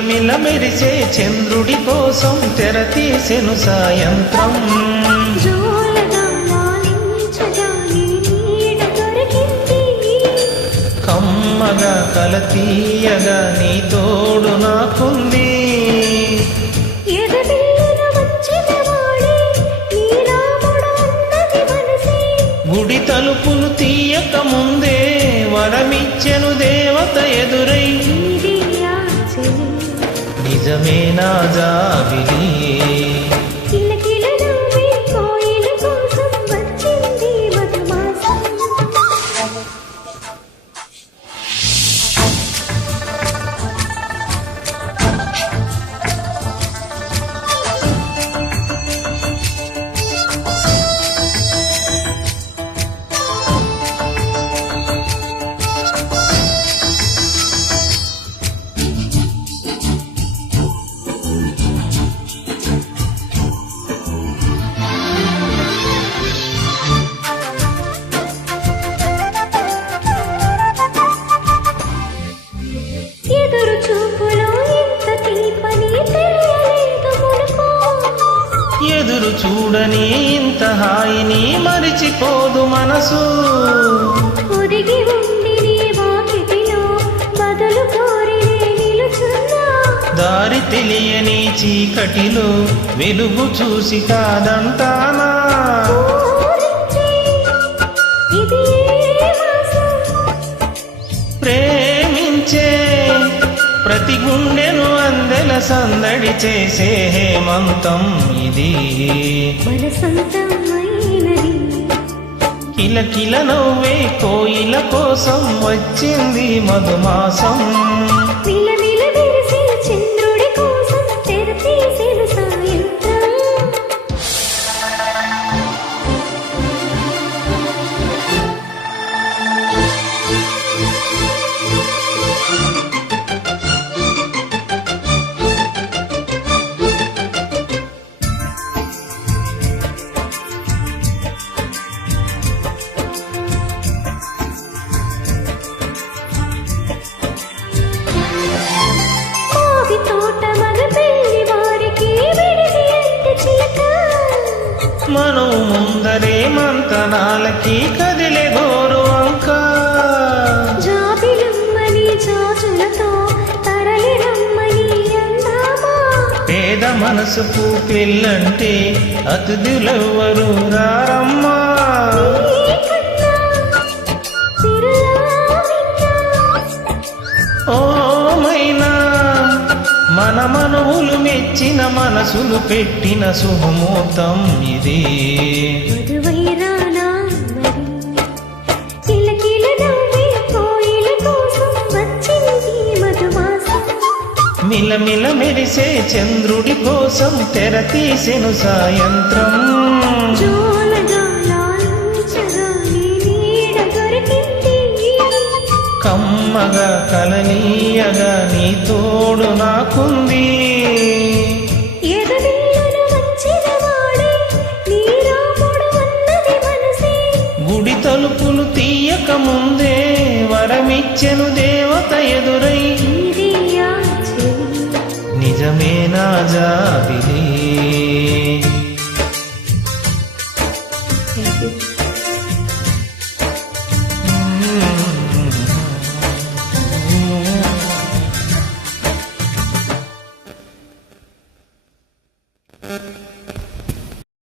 మిలమిల మెరిసే చంద్రుడి కోసం తెర తీసెను సాయంత్రం. కమ్మగా కలతీయగా నీ తోడు నాకుంది. గుడి తలుపులు తీయక ముందే వరమిచ్చెను దేవత ఎదురై. నిజమే నా జాబిలి ఎదురు చూడని ఇంత హాయిని మరిచిపోదు మనసు. దారి తెలియని చీకటిలో వెలుగు చూసి కాదంటానా. ప్రేమించే ప్రతి గుండెను అందెల సందడి చేసే హేమంతం ఇది. కిలకిల నవ్వే కోయిల కోసం వచ్చింది మధుమాసం. మనం ముందరే మంతనాలకి కదిలే గోరు వంక. పేద మనసుకు పెళ్ళంటే అతిథులెవ్వరు రారమ్మా. ఓమైనా మన మనవులు మెచ్చిన మనసులు పెట్టిన శుభముహూర్తం ఇది. మిలమిల మెరిసే చంద్రుడి కోసం తెర తీసెను సాయంత్రం. కమ్మగా కలనీయగా నీ తోడు నాకుంది. గుడి తలుపులు తీయక ముందే వరమిచ్చెను దేవత ఎదురై. నిజమే నా జాబిలి.